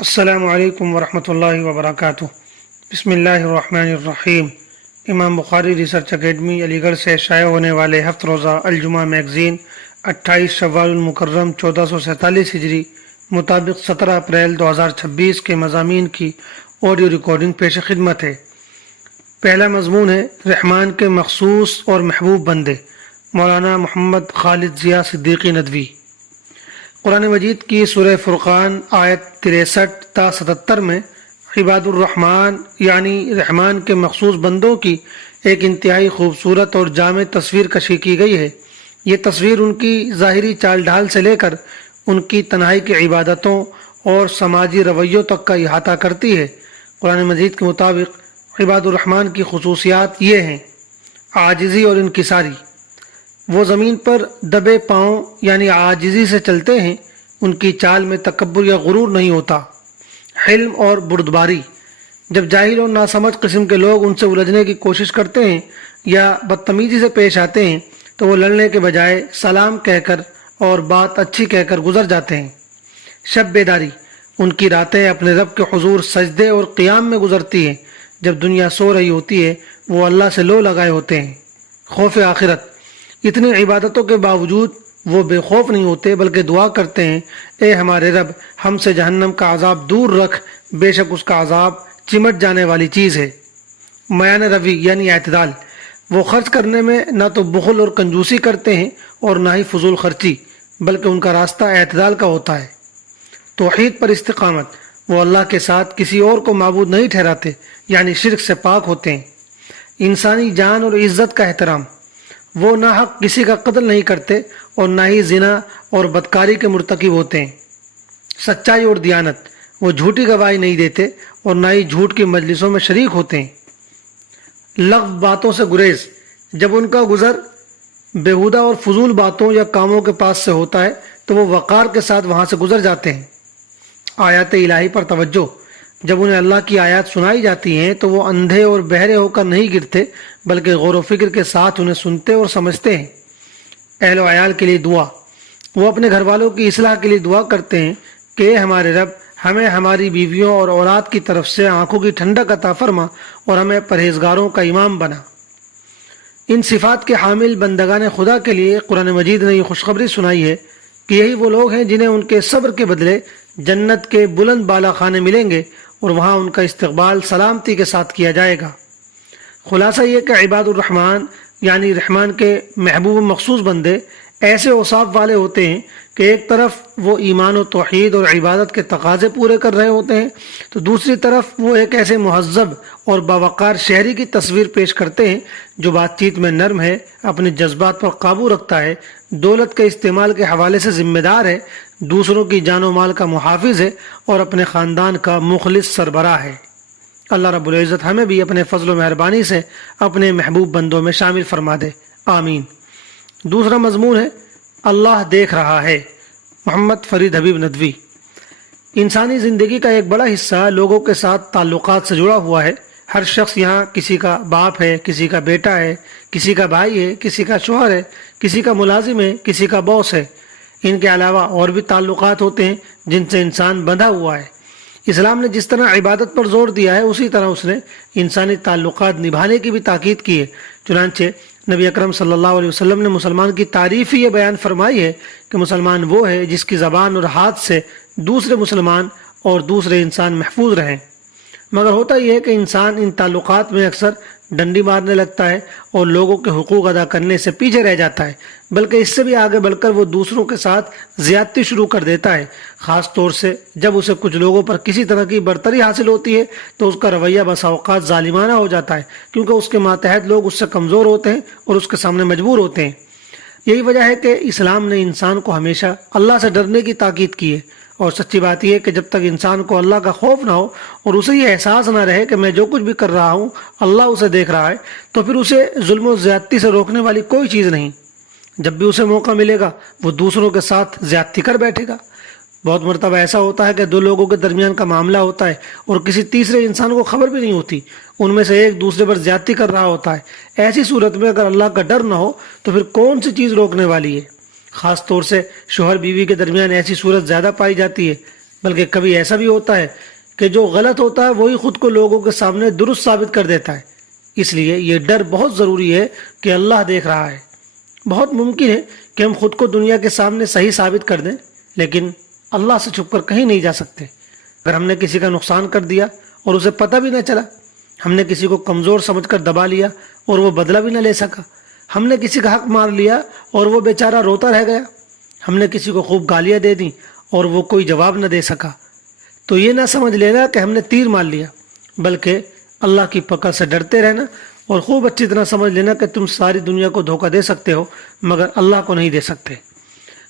السلام علیکم ورحمۃ اللہ وبرکاتہ۔ بسم اللہ الرحمن الرحیم۔ امام بخاری ریسرچ اکیڈمی علی گڑھ سے شائع ہونے والے ہفت روزہ الجمعہ میگزین 28 شوال المکرم 1447 ہجری مطابق 17 اپریل 2026 کے مضامین کی آڈیو ریکارڈنگ پیش خدمت ہے۔ پہلا مضمون ہے رحمان کے مخصوص اور محبوب بندے، مولانا محمد خالد ضیاء صدیقی ندوی۔ قرآن مجید کی سورہ فرقان آیت 63 تا 77 میں عباد الرحمن یعنی رحمان کے مخصوص بندوں کی ایک انتہائی خوبصورت اور جامع تصویر کشی کی گئی ہے۔ یہ تصویر ان کی ظاہری چال ڈھال سے لے کر ان کی تنہائی کی عبادتوں اور سماجی رویوں تک کا احاطہ کرتی ہے۔ قرآن مجید کے مطابق عباد الرحمن کی خصوصیات یہ ہیں: عاجزی اور انکساری، وہ زمین پر دبے پاؤں یعنی عاجزی سے چلتے ہیں، ان کی چال میں تکبر یا غرور نہیں ہوتا۔ حلم اور بردباری، جب جاہل اور ناسمجھ قسم کے لوگ ان سے الجھنے کی کوشش کرتے ہیں یا بدتمیزی سے پیش آتے ہیں تو وہ لڑنے کے بجائے سلام کہہ کر اور بات اچھی کہہ کر گزر جاتے ہیں۔ شب بیداری، ان کی راتیں اپنے رب کے حضور سجدے اور قیام میں گزرتی ہیں، جب دنیا سو رہی ہوتی ہے وہ اللہ سے لو لگائے ہوتے ہیں۔ خوف آخرت، اتنی عبادتوں کے باوجود وہ بے خوف نہیں ہوتے بلکہ دعا کرتے ہیں، اے ہمارے رب ہم سے جہنم کا عذاب دور رکھ، بے شک اس کا عذاب چمٹ جانے والی چیز ہے۔ میان روی یعنی اعتدال، وہ خرچ کرنے میں نہ تو بخل اور کنجوسی کرتے ہیں اور نہ ہی فضول خرچی، بلکہ ان کا راستہ اعتدال کا ہوتا ہے۔ توحید پر استقامت، وہ اللہ کے ساتھ کسی اور کو معبود نہیں ٹھہراتے یعنی شرک سے پاک ہوتے ہیں۔ انسانی جان اور عزت کا احترام، وہ نہ حق کسی کا قتل نہیں کرتے اور نہ ہی زنا اور بدکاری کے مرتکب ہوتے ہیں۔ سچائی اور دیانت، وہ جھوٹی گواہی نہیں دیتے اور نہ ہی جھوٹ کی مجلسوں میں شریک ہوتے ہیں۔ لغو باتوں سے گریز، جب ان کا گزر بیہودہ اور فضول باتوں یا کاموں کے پاس سے ہوتا ہے تو وہ وقار کے ساتھ وہاں سے گزر جاتے ہیں۔ آیات الہی پر توجہ، جب انہیں اللہ کی آیات سنائی جاتی ہیں تو وہ اندھے اور بہرے ہو کر نہیں گرتے بلکہ غور و فکر کے ساتھ انہیں سنتے اور سمجھتے ہیں۔ اہل و عیال کے لیے دعا، وہ اپنے گھر والوں کی اصلاح کے لیے دعا کرتے ہیں کہ اے ہمارے رب ہمیں ہماری بیویوں اور اولاد کی طرف سے آنکھوں کی ٹھنڈک عطا فرما اور ہمیں پرہیزگاروں کا امام بنا۔ ان صفات کے حامل بندگان خدا کے لیے قرآن مجید نے یہ خوشخبری سنائی ہے کہ یہی وہ لوگ ہیں جنہیں ان کے صبر کے بدلے جنت کے بلند بالا خانے ملیں گے اور وہاں ان کا استقبال سلامتی کے ساتھ کیا جائے گا۔ خلاصہ یہ کہ عباد الرحمن یعنی رحمان کے محبوب مخصوص بندے ایسے اوصاف والے ہوتے ہیں کہ ایک طرف وہ ایمان و توحید اور عبادت کے تقاضے پورے کر رہے ہوتے ہیں تو دوسری طرف وہ ایک ایسے مہذب اور باوقار شہری کی تصویر پیش کرتے ہیں جو بات چیت میں نرم ہے، اپنے جذبات پر قابو رکھتا ہے، دولت کے استعمال کے حوالے سے ذمہ دار ہے، دوسروں کی جان و مال کا محافظ ہے اور اپنے خاندان کا مخلص سربراہ ہے۔ اللہ رب العزت ہمیں بھی اپنے فضل و مہربانی سے اپنے محبوب بندوں میں شامل فرما دے، آمین۔ دوسرا مضمون ہے اللہ دیکھ رہا ہے، محمد فرید حبیب ندوی۔ انسانی زندگی کا ایک بڑا حصہ لوگوں کے ساتھ تعلقات سے جڑا ہوا ہے۔ ہر شخص یہاں کسی کا باپ ہے، کسی کا بیٹا ہے، کسی کا بھائی ہے، کسی کا شوہر ہے، کسی کا ملازم ہے، کسی کا باس ہے۔ ان کے علاوہ اور بھی تعلقات ہوتے ہیں جن سے انسان بندھا ہوا ہے۔ اسلام نے جس طرح عبادت پر زور دیا ہے اسی طرح اس نے انسانی تعلقات نبھانے کی بھی تاکید کی ہے۔ چنانچہ نبی اکرم صلی اللہ علیہ وسلم نے مسلمان کی تعریف ہی یہ بیان فرمائی ہے کہ مسلمان وہ ہے جس کی زبان اور ہاتھ سے دوسرے مسلمان اور دوسرے انسان محفوظ رہیں۔ مگر ہوتا یہ ہے کہ انسان ان تعلقات میں اکثر ڈنڈی مارنے لگتا ہے اور لوگوں کے حقوق ادا کرنے سے پیچھے رہ جاتا ہے، بلکہ اس سے بھی آگے بڑھ کر وہ دوسروں کے ساتھ زیادتی شروع کر دیتا ہے، خاص طور سے جب اسے کچھ لوگوں پر کسی طرح کی برتری حاصل ہوتی ہے تو اس کا رویہ بسا اوقات ظالمانہ ہو جاتا ہے، کیونکہ اس کے ماتحت لوگ اس سے کمزور ہوتے ہیں اور اس کے سامنے مجبور ہوتے ہیں۔ یہی وجہ ہے کہ اسلام نے انسان کو ہمیشہ اللہ سے ڈرنے کی تاکید کی ہے، اور سچی بات یہ ہے کہ جب تک انسان کو اللہ کا خوف نہ ہو اور اسے یہ احساس نہ رہے کہ میں جو کچھ بھی کر رہا ہوں اللہ اسے دیکھ رہا ہے تو پھر اسے ظلم و زیادتی سے روکنے والی کوئی چیز نہیں۔ جب بھی اسے موقع ملے گا وہ دوسروں کے ساتھ زیادتی کر بیٹھے گا۔ بہت مرتبہ ایسا ہوتا ہے کہ دو لوگوں کے درمیان کا معاملہ ہوتا ہے اور کسی تیسرے انسان کو خبر بھی نہیں ہوتی، ان میں سے ایک دوسرے پر زیادتی کر رہا ہوتا ہے۔ ایسی صورت میں اگر اللہ کا ڈر نہ ہو تو پھر کون سی چیز روکنے والی ہے؟ خاص طور سے شوہر بیوی کے درمیان ایسی صورت زیادہ پائی جاتی ہے بلکہ کبھی ایسا بھی ہوتا ہے کہ جو غلط ہوتا ہے وہی خود کو لوگوں کے سامنے درست ثابت کر دیتا ہے۔ اس لیے یہ ڈر بہت ضروری ہے کہ اللہ دیکھ رہا ہے۔ بہت ممکن ہے کہ ہم خود کو دنیا کے سامنے صحیح ثابت کر دیں، لیکن اللہ سے چھپ کر کہیں نہیں جا سکتے۔ اگر ہم نے کسی کا نقصان کر دیا اور اسے پتہ بھی نہ چلا، ہم نے کسی کو کمزور سمجھ کر دبا لیا اور وہ بدلہ بھی نہ لے سکا، ہم نے کسی کا حق مار لیا اور وہ بیچارہ روتا رہ گیا، ہم نے کسی کو خوب گالیاں دے دیں اور وہ کوئی جواب نہ دے سکا، تو یہ نہ سمجھ لینا کہ ہم نے تیر مار لیا، بلکہ اللہ کی پکڑ سے ڈرتے رہنا اور خوب اچھی طرح سمجھ لینا کہ تم ساری دنیا کو دھوکہ دے سکتے ہو مگر اللہ کو نہیں دے سکتے۔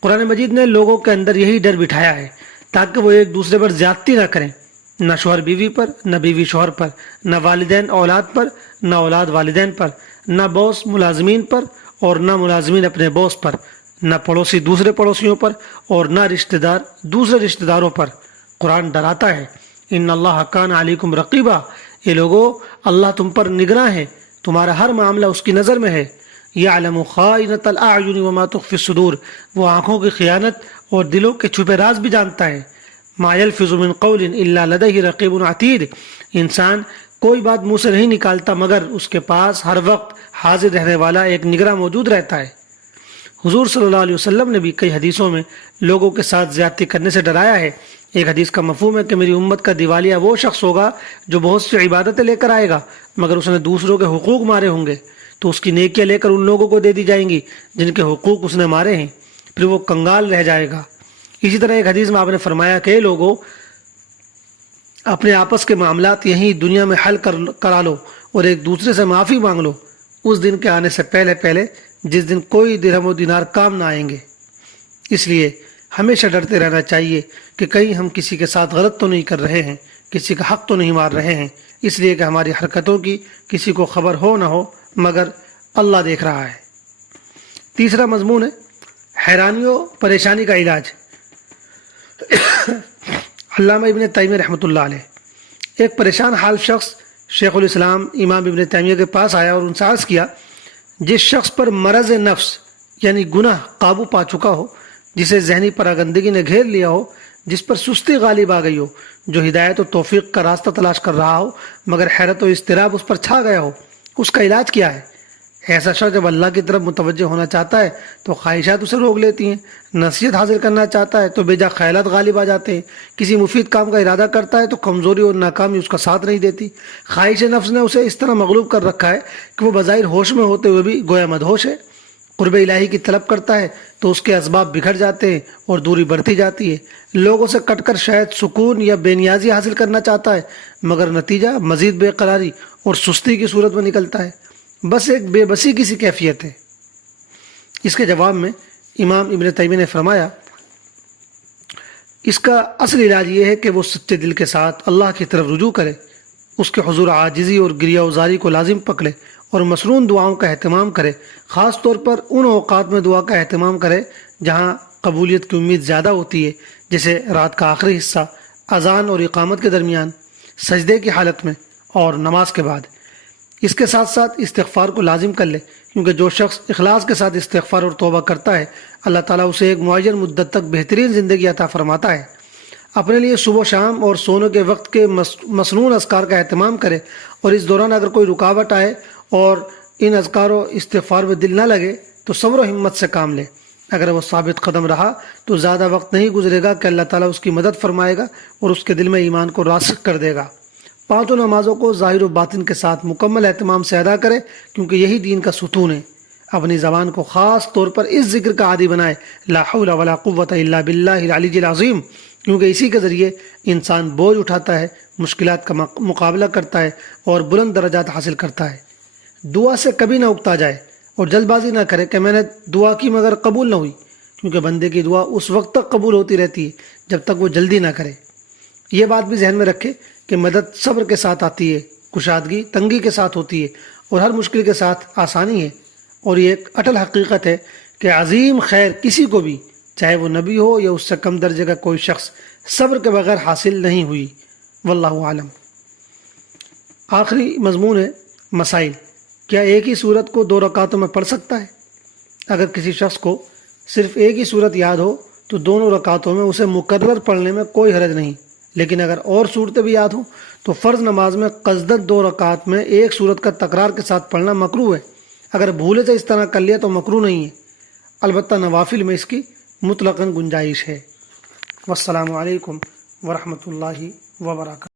قرآن مجید نے لوگوں کے اندر یہی ڈر بٹھایا ہے تاکہ وہ ایک دوسرے پر زیادتی نہ کریں، نہ شوہر بیوی پر، نہ بیوی شوہر پر، نہ والدین اولاد پر، نہ اولاد والدین پر، نہ باس ملازمین پر اور نہ ملازمین اپنے باس پر، نہ پڑوسی دوسرے پڑوسیوں پر اور نہ رشتہ دار دوسرے رشتہ داروں پر۔ قرآن ڈراتا ہے، ان اللہ کان علیکم رقیبا، یہ لوگو اللہ تم پر نگراں ہے، تمہارا ہر معاملہ اس کی نظر میں ہے۔ یعلم خائنۃ الاعین وما تخفی الصدور، وہ آنکھوں کی خیانت اور دلوں کے چھپے راز بھی جانتا ہے۔ ما یلفظ من قول الا لدیہ رقیب عتید، انسان کوئی بات منہ سے نہیں نکالتا مگر اس کے پاس ہر وقت حاضر رہنے والا ایک نگراں موجود رہتا ہے۔ حضور صلی اللہ علیہ وسلم نے بھی کئی حدیثوں میں لوگوں کے ساتھ زیادتی کرنے سے ڈرایا ہے۔ ایک حدیث کا مفہوم ہے کہ میری امت کا دیوالیہ وہ شخص ہوگا جو بہت سی عبادتیں لے کر آئے گا مگر اس نے دوسروں کے حقوق مارے ہوں گے، تو اس کی نیکیاں لے کر ان لوگوں کو دے دی جائیں گی جن کے حقوق اس نے مارے ہیں، پھر وہ کنگال رہ جائے گا۔ اسی طرح ایک حدیث میں آپ نے فرمایا کہ لوگوں اپنے آپس کے معاملات یہیں دنیا میں حل کرا لو اور ایک دوسرے سے معافی مانگ لو، اس دن کے آنے سے پہلے پہلے جس دن کوئی درہم و دینار کام نہ آئیں گے۔ اس لیے ہمیشہ ڈرتے رہنا چاہیے کہ کہیں ہم کسی کے ساتھ غلط تو نہیں کر رہے ہیں، کسی کا حق تو نہیں مار رہے ہیں، اس لیے کہ ہماری حرکتوں کی کسی کو خبر ہو نہ ہو مگر اللہ دیکھ رہا ہے۔ تیسرا مضمون ہے حیرانیوں پریشانی کا علاج۔ علامہ ابن تیمیہ رحمۃ اللہ علیہ، ایک پریشان حال شخص شیخ الاسلام امام ابن تیمیہ کے پاس آیا اور ان سے عرض کیا، جس شخص پر مرض نفس یعنی گناہ قابو پا چکا ہو، جسے ذہنی پراگندگی نے گھیر لیا ہو، جس پر سستی غالب آ گئی ہو، جو ہدایت و توفیق کا راستہ تلاش کر رہا ہو مگر حیرت و اضطراب اس پر چھا گیا ہو، اس کا علاج کیا ہے؟ ایسا شخص جب اللہ کی طرف متوجہ ہونا چاہتا ہے تو خواہشات اسے روک لیتی ہیں، نصیحت حاصل کرنا چاہتا ہے تو بے جا خیالات غالب آ جاتے ہیں، کسی مفید کام کا ارادہ کرتا ہے تو کمزوری اور ناکامی اس کا ساتھ نہیں دیتی۔ خواہش نفس نے اسے اس طرح مغلوب کر رکھا ہے کہ وہ بظاہر ہوش میں ہوتے ہوئے بھی گویا مدہوش ہے۔ قرب الہی کی طلب کرتا ہے تو اس کے اسباب بکھر جاتے ہیں اور دوری بڑھتی جاتی ہے۔ لوگوں سے کٹ کر شاید سکون یا بے نیازی حاصل کرنا چاہتا ہے مگر نتیجہ مزید بے قراری اور سستی کی صورت میں نکلتا ہے، بس ایک بے بسی کی سی کیفیت ہے۔ اس کے جواب میں امام ابن تیمیہ نے فرمایا، اس کا اصل علاج یہ ہے کہ وہ سچے دل کے ساتھ اللہ کی طرف رجوع کرے، اس کے حضور عاجزی اور گریہ وزاری کو لازم پکڑے اور مسنون دعاؤں کا اہتمام کرے، خاص طور پر ان اوقات میں دعا کا اہتمام کرے جہاں قبولیت کی امید زیادہ ہوتی ہے، جیسے رات کا آخری حصہ، اذان اور اقامت کے درمیان، سجدے کی حالت میں اور نماز کے بعد۔ اس کے ساتھ ساتھ استغفار کو لازم کر لے، کیونکہ جو شخص اخلاص کے ساتھ استغفار اور توبہ کرتا ہے اللہ تعالیٰ اسے ایک معین مدت تک بہترین زندگی عطا فرماتا ہے۔ اپنے لیے صبح و شام اور سونے کے وقت کے مسنون اذکار کا اہتمام کرے، اور اس دوران اگر کوئی رکاوٹ آئے اور ان اذکار و استغفار میں دل نہ لگے تو صبر و ہمت سے کام لے۔ اگر وہ ثابت قدم رہا تو زیادہ وقت نہیں گزرے گا کہ اللہ تعالیٰ اس کی مدد فرمائے گا اور اس کے دل میں ایمان کو راسخ کر دے گا۔ پانچوں نمازوں کو ظاہر و باطن کے ساتھ مکمل اہتمام سے ادا کرے، کیونکہ یہی دین کا ستون ہے۔ اپنی زبان کو خاص طور پر اس ذکر کا عادی بنائے، لا حول ولا قوت الا باللہ العلی العظیم، کیونکہ اسی کے ذریعے انسان بوجھ اٹھاتا ہے، مشکلات کا مقابلہ کرتا ہے اور بلند درجات حاصل کرتا ہے۔ دعا سے کبھی نہ اکتا جائے اور جلد بازی نہ کرے کہ میں نے دعا کی مگر قبول نہ ہوئی، کیونکہ بندے کی دعا اس وقت تک قبول ہوتی رہتی ہے جب تک وہ جلدی نہ کرے۔ یہ بات بھی ذہن میں رکھے کہ مدد صبر کے ساتھ آتی ہے، کشادگی تنگی کے ساتھ ہوتی ہے اور ہر مشکل کے ساتھ آسانی ہے، اور یہ ایک اٹل حقیقت ہے کہ عظیم خیر کسی کو بھی، چاہے وہ نبی ہو یا اس سے کم درجے کا کوئی شخص، صبر کے بغیر حاصل نہیں ہوئی۔ واللہ عالم۔ آخری مضمون ہے مسائل۔ کیا ایک ہی سورت کو 2 رکعتوں میں پڑھ سکتا ہے؟ اگر کسی شخص کو صرف ایک ہی سورت یاد ہو تو دونوں رکعتوں میں اسے مکرر پڑھنے میں کوئی حرج نہیں، لیکن اگر اور صورتیں بھی یاد ہوں تو فرض نماز میں قصدت 2 رکعت میں ایک صورت کا تکرار کے ساتھ پڑھنا مکروہ ہے۔ اگر بھولے سے اس طرح کر لیا تو مکروہ نہیں ہے، البتہ نوافل میں اس کی مطلقاً گنجائش ہے۔ والسلام علیکم ورحمۃ اللہ وبرکاتہ۔